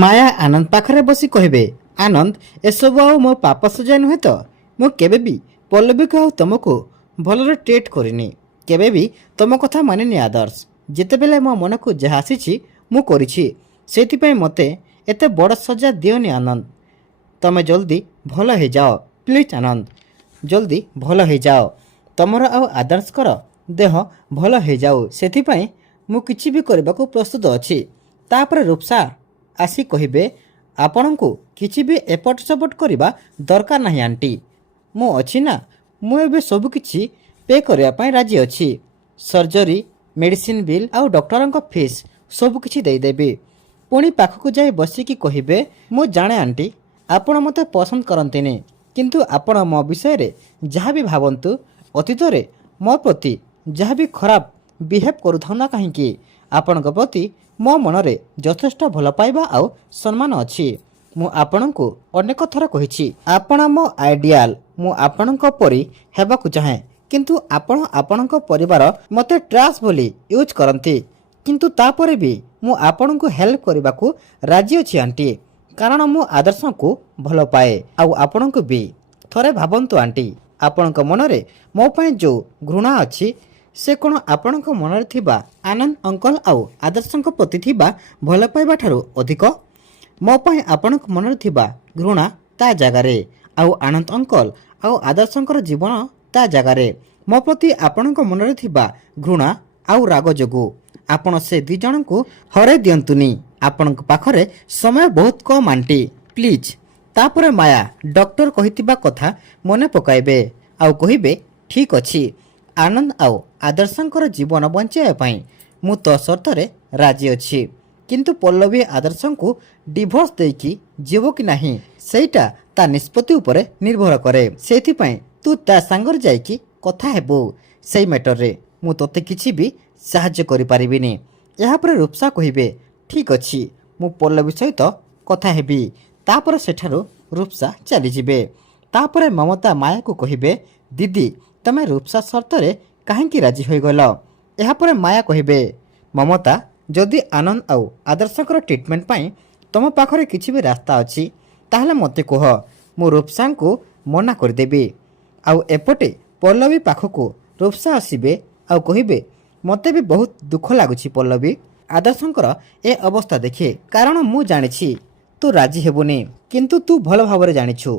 ମାୟା ଆନନ୍ଦ ପାଖରେ ବସି କହିବେ, ଆନନ୍ଦ, ଏସବୁ ଆଉ ମୋ ପାପ ସଜା ନୁହେଁ ତ? ମୁଁ କେବେ ବି ପଲ୍ଲବୀକୁ ଆଉ ତମକୁ ଭଲରେ ଟ୍ରିଟ୍ କରିନି, କେବେ ବି ତମ କଥା ମାନିନି ଆଦର୍ଶ। ଯେତେବେଳେ ମୋ ମନକୁ ଯାହା ଆସିଛି ମୁଁ କରିଛି, ସେଇଥିପାଇଁ ମୋତେ ଏତେ ବଡ଼ ସଜା ଦିଅନି ଆନନ୍ଦ। ତମେ ଜଲ୍ଦି ଭଲ ହେଇଯାଅ ପ୍ଲିଜ୍ ଆନନ୍ଦ, ଜଲ୍ଦି ଭଲ ହେଇଯାଅ। ତମର ଆଉ ଆଦର୍ଶଙ୍କର ଦେହ ଭଲ ହେଇଯାଉ, ସେଥିପାଇଁ ମୁଁ କିଛି ବି କରିବାକୁ ପ୍ରସ୍ତୁତ ଅଛି। ତାପରେ ରୂପସା ଆସି କହିବେ, ଆପଣଙ୍କୁ କିଛି ବି ଏପଟ ସେପଟ କରିବା ଦରକାର ନାହିଁ ଆଣ୍ଟି, ମୁଁ ଅଛି ନା। ମୁଁ ଏବେ ସବୁକିଛି ପେ କରିବା ପାଇଁ ରାଜି ଅଛି। ସର୍ଜରୀ, ମେଡ଼ିସିନ ବିଲ୍ ଆଉ ଡକ୍ଟରଙ୍କ ଫିସ୍ ସବୁକିଛି ଦେଇଦେବି। ପୁଣି ପାଖକୁ ଯାଇ ବସିକି କହିବେ, ମୁଁ ଜାଣେ ଆଣ୍ଟି ଆପଣ ମୋତେ ପସନ୍ଦ କରନ୍ତିନି, କିନ୍ତୁ ଆପଣ ମୋ ବିଷୟରେ ଯାହା ବି ଭାବନ୍ତୁ, ଅତୀତରେ ମୋ ପ୍ରତି ଯାହା ବି ଖରାପ ବିହେଭ୍ କରୁଥାଉ ନା କାହିଁକି, ଆପଣଙ୍କ ପ୍ରତି ମୋ ମନରେ ଯଥେଷ୍ଟ ଭଲ ପାଇବା ଆଉ ସମ୍ମାନ ଅଛି। ମୁଁ ଆପଣଙ୍କୁ ଅନେକ ଥର କହିଛି ଆପଣ ମୋ ଆଇଡ଼ିଆଲ, ମୁଁ ଆପଣଙ୍କ ପରି ହେବାକୁ ଚାହେଁ, କିନ୍ତୁ ଆପଣ ଆପଣଙ୍କ ପରିବାର ମୋତେ ଟ୍ରାସ୍ ବୋଲି ୟୁଜ୍ କରନ୍ତି। କିନ୍ତୁ ତାପରେ ବି ମୁଁ ଆପଣଙ୍କୁ ହେଲ୍ପ କରିବାକୁ ରାଜି ଅଛି ଆଣ୍ଟି, କାରଣ ମୁଁ ଆଦର୍ଶଙ୍କୁ ଭଲ ପାଏ ଆଉ ଆପଣଙ୍କୁ ବି। ଥରେ ଭାବନ୍ତୁ ଆଣ୍ଟି, ଆପଣଙ୍କ ମନରେ ମୋ ପାଇଁ ଯେଉଁ ଘୃଣା ଅଛି, ସେ କ'ଣ ଆପଣଙ୍କ ମନରେ ଥିବା ଆନନ୍ଦ ଅଙ୍କଲ ଆଉ ଆଦର୍ଶଙ୍କ ପ୍ରତି ଥିବା ଭଲ ପାଇବା ଠାରୁ ଅଧିକ? ମୋ ପାଇଁ ଆପଣଙ୍କ ମନରେ ଥିବା ଘୃଣା ତା ଜାଗାରେ, ଆଉ ଆନନ୍ଦ ଅଙ୍କଲ ଆଉ ଆଦର୍ଶଙ୍କର ଜୀବନ ତା ଜାଗାରେ। ମୋ ପ୍ରତି ଆପଣଙ୍କ ମନରେ ଥିବା ଘୃଣା ଆଉ ରାଗ ଯୋଗୁଁ ଆପଣ ସେ ଦୁଇ ଜଣଙ୍କୁ ହରାଇ ଦିଅନ୍ତୁନି। ଆପଣଙ୍କ ପାଖରେ ସମୟ ବହୁତ କମ୍ ଆଣ୍ଟି, ପ୍ଲିଜ୍। ତାପରେ ମାୟା ଡକ୍ଟର କହିଥିବା କଥା ମନେ ପକାଇବେ ଆଉ କହିବେ, ଠିକ୍ ଅଛି ଆନନ୍ଦ ଆଉ ଆଦର୍ଶଙ୍କର ଜୀବନ ବଞ୍ଚାଇବା ପାଇଁ ମୁଁ ତୋ ସର୍ତ୍ତରେ ରାଜି ଅଛି, କିନ୍ତୁ ପଲ୍ଲବୀ ଆଦର୍ଶଙ୍କୁ ଡିଭୋର୍ସ ଦେଇକି ଯିବ କି ନାହିଁ ସେଇଟା ତା ନିଷ୍ପତ୍ତି ଉପରେ ନିର୍ଭର କରେ। ସେଇଥିପାଇଁ ତୁ ତା ସାଙ୍ଗରେ ଯାଇକି କଥା ହେବୁ ସେଇ ମ୍ୟାଟରରେ। ମୁଁ ତୋତେ କିଛି ବି ସାହାଯ୍ୟ କରିପାରିବିନି। ଏହାପରେ ରୂପସା କହିବେ, ଠିକ୍ ଅଛି ମୁଁ ପଲ୍ଲବୀ ସହିତ କଥା ହେବି। ତାପରେ ସେଠାରୁ ରୂପସା ଚାଲିଯିବେ। ତାପରେ ମମତା ମାୟାକୁ କହିବେ, ଦିଦି ତମେ ରୂପସା ସର୍ତ୍ତରେ କାହିଁକି ରାଜି ହୋଇଗଲ? ଏହାପରେ ମାୟା କହିବେ, ମମତା, ଯଦି ଆନନ୍ଦ ଆଉ ଆଦର୍ଶଙ୍କର ଟ୍ରିଟମେଣ୍ଟ ପାଇଁ ତମ ପାଖରେ କିଛି ବି ରାସ୍ତା ଅଛି ତାହେଲେ ମୋତେ କୁହ, ମୁଁ ରୂପସାଙ୍କୁ ମନା କରିଦେବି। ଆଉ ଏପଟେ ପଲ୍ଲବୀ ପାଖକୁ ରୂପସା ଆସିବେ ଆଉ କହିବେ, ମୋତେ ବି ବହୁତ ଦୁଃଖ ଲାଗୁଛି ପଲ୍ଲବୀ ଆଦର୍ଶଙ୍କର ଏ ଅବସ୍ଥା ଦେଖି, କାରଣ ମୁଁ ଜାଣିଛି ତୁ ରାଜି ହେବୁନି, କିନ୍ତୁ ତୁ ଭଲ ଭାବରେ ଜାଣିଛୁ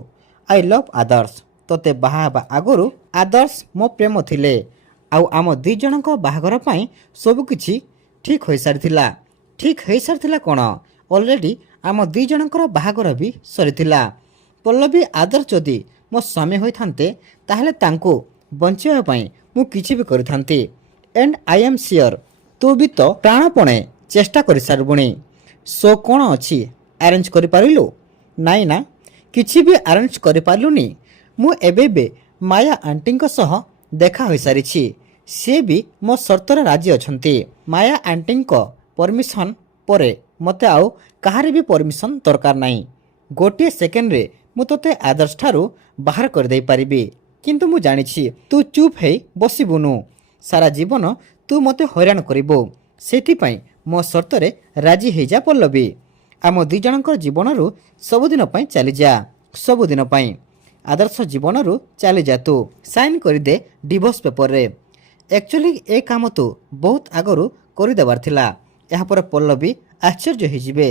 ଆଇ ଲଭ୍ ଆଦର୍ଶ। ତୋତେ ବାହା ହେବା ଆଗରୁ ଆଦର୍ଶ ମୋ ପ୍ରେମ ଥିଲେ, ଆଉ ଆମ ଦୁଇ ଜଣଙ୍କ ବାହାଘର ପାଇଁ ସବୁକିଛି ଠିକ୍ ହୋଇସାରିଥିଲା। ଠିକ୍ ହୋଇସାରିଥିଲା କ'ଣ, ଅଲରେଡ଼ି ଆମ ଦୁଇ ଜଣଙ୍କର ବାହାଘର ବି ସରିଥିଲା। ପଲ୍ଲବୀ ଆଦର୍ଶ ଯଦି ମୋ ସ୍ୱାମୀ ହୋଇଥାନ୍ତେ ତାହେଲେ ତାଙ୍କୁ ବଞ୍ଚାଇବା ପାଇଁ ମୁଁ କିଛି ବି କରିଥାନ୍ତି। ଏଣ୍ଡ ଆଇ ଏମ୍ ସିଓର ତୁ ବି ତ ପ୍ରାଣପଣେ ଚେଷ୍ଟା କରିସାରିବୁଣି। ସୋ କ'ଣ ଅଛି, ଆରେଞ୍ଜ କରିପାରିଲୁ? ନାଇଁ ନା, କିଛି ବି ଆରେଞ୍ଜ କରିପାରିଲୁନି। ମୁଁ ଏବେ ବି ମାୟା ଆଣ୍ଟିଙ୍କ ସହ ଦେଖା ହୋଇସାରିଛି, ସିଏ ବି ମୋ ସର୍ତ୍ତରେ ରାଜି ଅଛନ୍ତି। ମାୟା ଆଣ୍ଟିଙ୍କ ପରମିଶନ ପରେ ମୋତେ ଆଉ କାହାର ବି ପରମିଶନ ଦରକାର ନାହିଁ। ଗୋଟିଏ ସେକେଣ୍ଡରେ ମୁଁ ତୋତେ ଆଦର୍ଶ ଠାରୁ ବାହାର କରିଦେଇପାରିବି, କିନ୍ତୁ ମୁଁ ଜାଣିଛି ତୁ ଚୁପ୍ ହେଇ ବସିବୁନୁ, ସାରା ଜୀବନ ତୁ ମୋତେ ହଇରାଣ କରିବୁ। ସେଥିପାଇଁ ମୋ ସର୍ତ୍ତରେ ରାଜି ହେଇଯା ପଲ୍ଲବୀ। ଆମ ଦୁଇ ଜଣଙ୍କର ଜୀବନରୁ ସବୁଦିନ ପାଇଁ ଚାଲିଯା, ସବୁଦିନ ପାଇଁ ଆଦର୍ଶ ଜୀବନରୁ ଚାଲିଯା। ତୁ ସାଇନ୍ କରିଦେ ଡିଭୋର୍ସ ପେପରରେ। ଆକ୍ଚୁଆଲି ଏ କାମ ତୁ ବହୁତ ଆଗରୁ କରିଦେବାର ଥିଲା। ଏହାପରେ ପଲ୍ଲବୀ ଆଶ୍ଚର୍ଯ୍ୟ ହୋଇଯିବେ।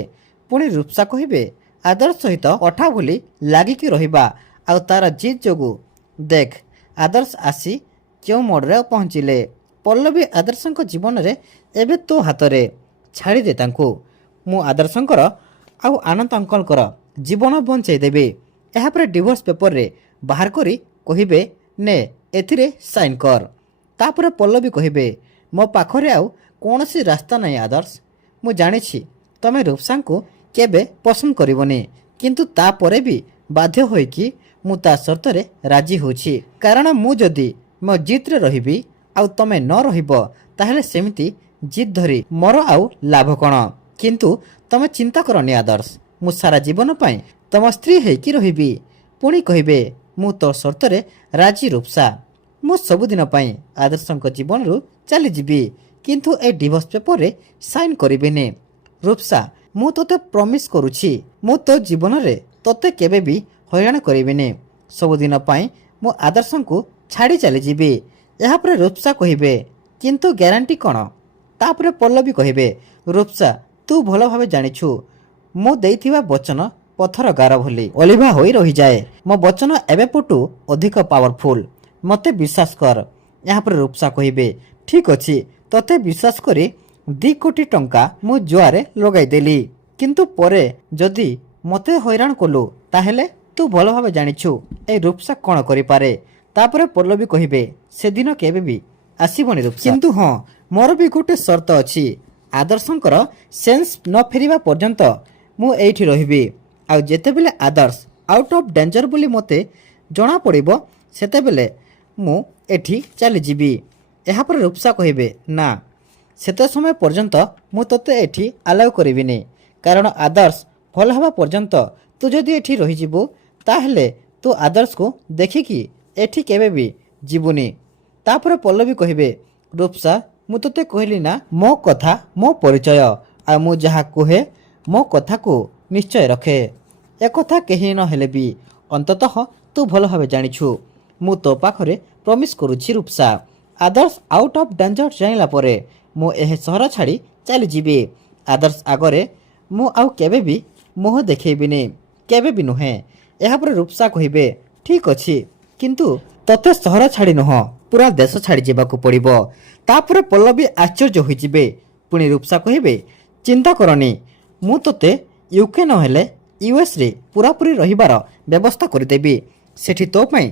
ପୁଣି ରୂପସା କହିବେ, ଆଦର୍ଶ ସହିତ ଅଠା ଭଳି ଲାଗିକି ରହିବା ଆଉ ତାର ଜିଦ୍ ଯୋଗୁଁ ଦେଖ ଆଦର୍ଶ ଆସି କେଉଁ ମୋଡ଼ରେ ପହଞ୍ଚିଲେ। ପଲ୍ଲବୀ ଆଦର୍ଶଙ୍କ ଜୀବନରେ ଏବେ ତୋ ହାତରେ, ଛାଡ଼ିଦେ ତାଙ୍କୁ। ମୁଁ ଆଦର୍ଶଙ୍କର ଆଉ ଆନନ୍ଦ ଅଙ୍କଲଙ୍କର ଜୀବନ ବଞ୍ଚାଇ ଦେବି। ଏହାପରେ ଡିଭୋର୍ସ ପେପରରେ ବାହାର କରି କହିବେ, ନେ ଏଥିରେ ସାଇନ୍ କର। ତାପରେ ପଲ୍ଲବୀ କହିବେ, ମୋ ପାଖରେ ଆଉ କୌଣସି ରାସ୍ତା ନାହିଁ ଆଦର୍ଶ। ମୁଁ ଜାଣିଛି ତମେ ରୂପସାଙ୍କୁ କେବେ ପସନ୍ଦ କରିବନି, କିନ୍ତୁ ତାପରେ ବି ବାଧ୍ୟ ହୋଇକି ମୁଁ ତା ସର୍ତ୍ତରେ ରାଜି ହେଉଛି, କାରଣ ମୁଁ ଯଦି ମୋ ଜିଦ୍ରେ ରହିବି ଆଉ ତମେ ନ ରହିବ ତାହେଲେ ସେମିତି ଜିଦ୍ ଧରି ମୋର ଆଉ ଲାଭ କ'ଣ? କିନ୍ତୁ ତମେ ଚିନ୍ତା କରନି ଆଦର୍ଶ, ମୁଁ ସାରା ଜୀବନ ପାଇଁ ତମ ସ୍ତ୍ରୀ ହେଇକି ରହିବି। ପୁଣି କହିବେ, ମୁଁ ତୋ ସର୍ତ୍ତରେ ରାଜି ରୂପସା। ମୁଁ ସବୁଦିନ ପାଇଁ ଆଦର୍ଶଙ୍କ ଜୀବନରୁ ଚାଲିଯିବି, କିନ୍ତୁ ଏ ଡିଭୋର୍ସ ପେପରରେ ସାଇନ୍ କରିବିନି। ରୂପସା ମୁଁ ତୋତେ ପ୍ରମିସ୍ କରୁଛି ମୁଁ ତୋ ଜୀବନରେ ତୋତେ କେବେ ବି ହଇରାଣ କରିବିନି। ସବୁଦିନ ପାଇଁ ମୁଁ ଆଦର୍ଶଙ୍କୁ ଛାଡ଼ି ଚାଲିଯିବି। ଏହାପରେ ରୂପସା କହିବେ କିନ୍ତୁ ଗ୍ୟାରେଣ୍ଟି କ'ଣ? ତାପରେ ପଲ୍ଲବୀ କହିବେ ରୂପସା ତୁ ଭଲ ଭାବେ ଜାଣିଛୁ ମୁଁ ଦେଇଥିବା ବଚନ ପଥର ଗାର ଭଳି ଅଲିଭା ହୋଇ ରହିଯାଏ। ମୋ ବଚନ ଏବେପଟୁ ଅଧିକ ପାୱାରଫୁଲ୍, ମୋତେ ବିଶ୍ୱାସ କର। ଏହାପରେ ରୂପସା କହିବେ ଠିକ୍ ଅଛି, ତୋତେ ବିଶ୍ୱାସ କରି 2 କୋଟି ଟଙ୍କା ମୁଁ ଜୁଆରେ ଲଗାଇଦେଲି, କିନ୍ତୁ ପରେ ଯଦି ମୋତେ ହଇରାଣ କଲୁ ତାହେଲେ ତୁ ଭଲ ଭାବେ ଜାଣିଛୁ এই ରୂପସା କ'ଣ କରିପାରେ। ତାପରେ ପଲ୍ଲବୀ କହିବେ ସେଦିନ କେବେ ବି ଆସିବନି ରୂପସା, କିନ୍ତୁ ହଁ ମୋର ବି ଗୋଟେ ସର୍ତ୍ତ ଅଛି। ଆଦର୍ଶଙ୍କର ସେନ୍ସ ନ ଫେରିବା ପର୍ଯ୍ୟନ୍ତ ମୁଁ ଏଇଠି ରହିବି। ଆଉ ଯେତେବେଳେ ଆଦର୍ଶ ଆଉଟ୍ ଅଫ୍ ଡେଞ୍ଜର ବୋଲି ମୋତେ ଜଣାପଡ଼ିବ ସେତେବେଳେ ମୁଁ ଏଠି ଚାଲିଯିବି। ଏହାପରେ ରୂପସା କହିବେ ନା, ସେତେ ସମୟ ପର୍ଯ୍ୟନ୍ତ ମୁଁ ତୋତେ ଏଠି ଆଲାଉ କରିବିନି, କାରଣ ଆଦର୍ଶ ଭଲ ହେବା ପର୍ଯ୍ୟନ୍ତ ତୁ ଯଦି ଏଠି ରହିଯିବୁ ତାହେଲେ ତୁ ଆଦର୍ଶକୁ ଦେଖିକି ଏଠି କେବେ ବି ଯିବୁନି। ତାପରେ ପଲ୍ଲବୀ କହିବେ ରୂପସା ମୁଁ ତୋତେ କହିଲି ନା ମୋ କଥା ମୋ ପରିଚୟ, ଆଉ ମୁଁ ଯାହା କୁହେ ମୋ କଥାକୁ ନିଶ୍ଚୟ ରଖେ। ଏକଥା କେହି ନ ହେଲେ ବି ଅନ୍ତତଃ ତୁ ଭଲ ଭାବେ ଜାଣିଛୁ ମୁଁ ତୋ ପାଖରେ ପ୍ରମିସ୍ କରୁଛି ରୂପସା, ଆଦର୍ଶ ଆଉଟ୍ ଅଫ୍ ଡେଞ୍ଜର ଜାଣିଲା ପରେ ମୁଁ ଏହି ସହର ଛାଡ଼ି ଚାଲିଯିବି। ଆଦର୍ଶ ଆଗରେ ମୁଁ ଆଉ କେବେ ବି ମୁହଁ ଦେଖେଇବିନି, କେବେ ବି ନୁହେଁ। ଏହାପରେ ରୂପସା କହିବେ ଠିକ୍ ଅଛି, କିନ୍ତୁ ତୋତେ ସହର ଛାଡ଼ି ନୁହଁ ପୁରା ଦେଶ ଛାଡ଼ି ଯିବାକୁ ପଡ଼ିବ। ତାପରେ ପଲ୍ଲବୀ ଆଶ୍ଚର୍ଯ୍ୟ ହୋଇଯିବେ। ପୁଣି ରୂପସା କହିବେ ଚିନ୍ତା କରନି, ମୁଁ ତୋତେ ୟୁକେ ନହେଲେ ୟୁଏସ୍ରେ ପୁରାପୁରି ରହିବାର ବ୍ୟବସ୍ଥା କରିଦେବି। ସେଠି ତୋ ପାଇଁ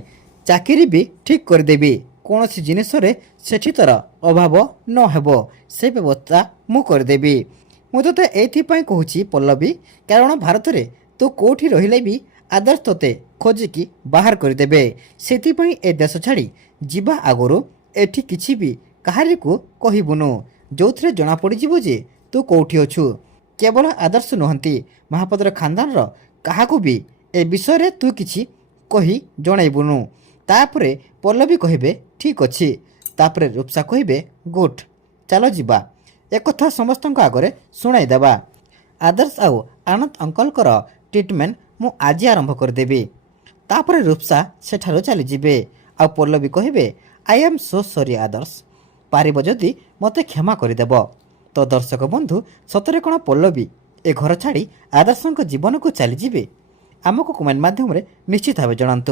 ଚାକିରି ବି ଠିକ୍ କରିଦେବି। କୌଣସି ଜିନିଷରେ ସେଠି ତୋର ଅଭାବ ନ ହେବ ସେ ବ୍ୟବସ୍ଥା ମୁଁ କରିଦେବି। ମୁଁ ତୋତେ ଏଇଥିପାଇଁ କହୁଛି ପଲ୍ଲବୀ, କାରଣ ଭାରତରେ ତୁ କେଉଁଠି ରହିଲେ ବି ଆଦର୍ଶ ତୋତେ ଖୋଜିକି ବାହାର କରିଦେବେ। ସେଥିପାଇଁ ଏ ଦେଶ ଛାଡ଼ି ଯିବା ଆଗରୁ ଏଠି କିଛି ବି କାହାରିକୁ କହିବୁନୁ, ଯେଉଁଥିରେ ଜଣାପଡ଼ିଯିବ ଯେ ତୁ କେଉଁଠି ଅଛୁ। କେବଳ ଆଦର୍ଶ ନୁହନ୍ତି ମହାପାତ୍ର ଖାନଦାନର କାହାକୁ ବି ଏ ବିଷୟରେ ତୁ କିଛି କହି ଜଣାଇବୁନୁ। ତାପରେ ପଲ୍ଲବୀ କହିବେ ଠିକ୍ ଅଛି। ତାପରେ ରୂପସା କହିବେ ଗୁଡ୍, ଚାଲ ଯିବା, ଏକଥା ସମସ୍ତଙ୍କ ଆଗରେ ଶୁଣାଇ ଦେବା। ଆଦର୍ଶ ଆଉ ଆନନ୍ଦ ଅଙ୍କଲଙ୍କର ଟ୍ରିଟମେଣ୍ଟ ମୁଁ ଆଜି ଆରମ୍ଭ କରିଦେବି। ତାପରେ ରୂପସା ସେଠାରୁ ଚାଲିଯିବେ। ଆଉ ପଲ୍ଲବୀ କହିବେ ଆଇ ଆମ୍ ସୋ ସରି ଆଦର୍ଶ, ପାରିବ ଯଦି ମୋତେ କ୍ଷମା କରିଦେବ। ତ ଦର୍ଶକ ବନ୍ଧୁ, ସତରେ କ'ଣ ପଲ୍ଲବୀ ଏ ଘର ଛାଡ଼ି ଆଦର୍ଶଙ୍କ ଜୀବନକୁ ଚାଲିଯିବେ? ଆମକୁ କମେଣ୍ଟ ମାଧ୍ୟମରେ ନିଶ୍ଚିତ ଭାବେ ଜଣାନ୍ତୁ।